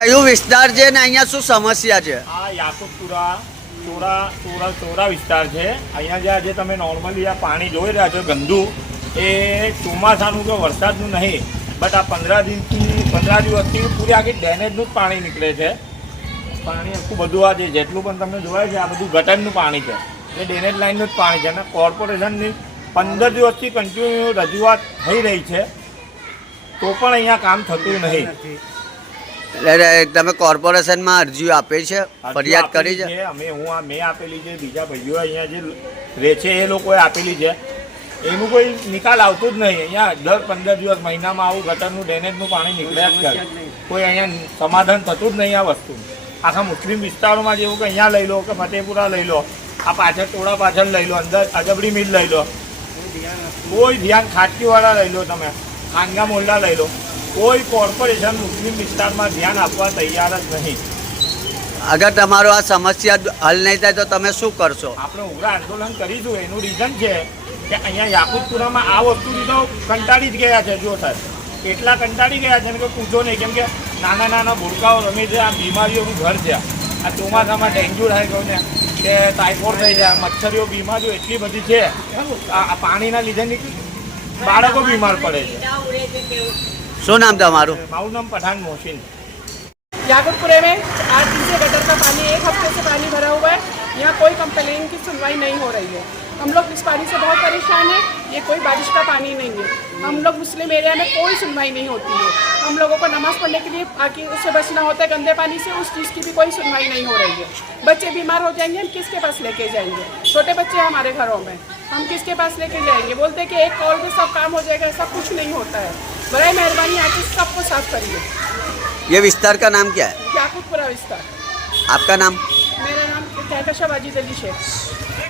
કયું વિસ્તાર છે ને અહીંયા શું સમસ્યા છે? આ યાકુબપુરા, ચોરા ચોરા ચોરા વિસ્તાર છે. અહીંયા જે આજે તમે નોર્મલી આ પાણી જોઈ રહ્યા છો, ગંદુ, એ ચોમાસાનું કે વરસાદનું નહીં બટ આ પંદર દિનથી પંદર દિવસથી પૂરી આખી ડેમેજનું જ પાણી નીકળે છે. પાણી આખું બધું આ જે જેટલું પણ તમને જોવાય છે, આ બધું ગટરનું પાણી છે. એ ડેનેજ લાઇનનું જ પાણી છે. અને કોર્પોરેશનની પંદર દિવસથી કન્ટિન્યુ રજૂઆત થઈ રહી છે. તો પણ અહીંયા કામ થતું નહીં. તમે કોર્પોરેશનમાં અરજીઓ આપે છે? ફરિયાદ કરી છે? અમે હું આ મેં આપેલી છે બીજા ભાઈઓ અહીંયા જે રહે છે એ લોકોએ આપેલી છે. એનું કોઈ નિકાલ આવતું જ નહીં. અહીંયા દર પંદર દિવસ મહિનામાં આવું ગટરનું ડેનેજનું પાણી નીકળ્યા જ કરે કોઈ અહીંયા સમાધાન થતું જ નહીં આ વસ્તુ. આખા મુસ્લિમ વિસ્તારોમાં જેવું કે અહીંયા લઈ લો કે ફતેપુરા લઈ લો આ પાછળ ટોળા પાછળ લઈ લો અંદર અજબડી મિલ લઈ લો. કોઈ ધ્યાન ખાટકીવાળા લઈ લો તમે. ખાનગા મોલ્લા લઈ લો. કોઈ કોર્પોરેશન મુસ્લિમ વિસ્તારમાં ધ્યાન આપવા તૈયાર જ નહીં. અગર તમારો આ સમસ્યા હલ નહીં થાય તો તમે શું કરશો? આપણે ઉગ્ર આંદોલન કરીશું. એનું રીઝન છે કે અહીંયા યાકુતપુરામાં આ વસ્તુથી તો કંટાળી જ ગયા છે જો સાહેબ. એટલા કંટાળી ગયા છે કે પૂછો નહીં કેમ કે નાના નાના ભૂલકાઓ રમે છે આ બીમારીઓનું ઘર છે. આ ચોમાસામાં ડેન્ગ્યુ થાય ગયો ને કે ટાઇફોઇડ થઈ જાય મચ્છરીઓ બીમારીઓ એટલી બધી છે. આ પાણીના લીધે બાળકો બીમાર પડે છે. શું નામ તમારું મારું નામ પઠાણ મોહસિન यागुतपुरे में आठ दिन से गटर का पानी एक हफ्ते से पानी भरा हुआ है यहाँ कोई कंप्लेन की सुनवाई नहीं हो रही है हम लोग इस पानी से बहुत परेशान हैं ये कोई बारिश का पानी नहीं है हम लोग मुस्लिम एरिया में कोई सुनवाई नहीं होती है हम लोगों को नमाज पढ़ने के लिए आके उससे बचना होता है गंदे पानी से उस चीज़ की भी कोई सुनवाई नहीं हो रही है बच्चे बीमार हो जाएंगे हम किसके पास लेके जाएंगे छोटे बच्चे हैं हमारे घरों में हम किसके पास लेके जाएंगे बोलते हैं कि एक कॉल में सब काम हो जाएगा ऐसा कुछ नहीं होता है बड़ा मेहरबानी आके सबको साफ करिए ये विस्तार का नाम क्या है याकूतपुरा विस्तार आपका नाम मेरा नाम कहकशा बाजी अली शेख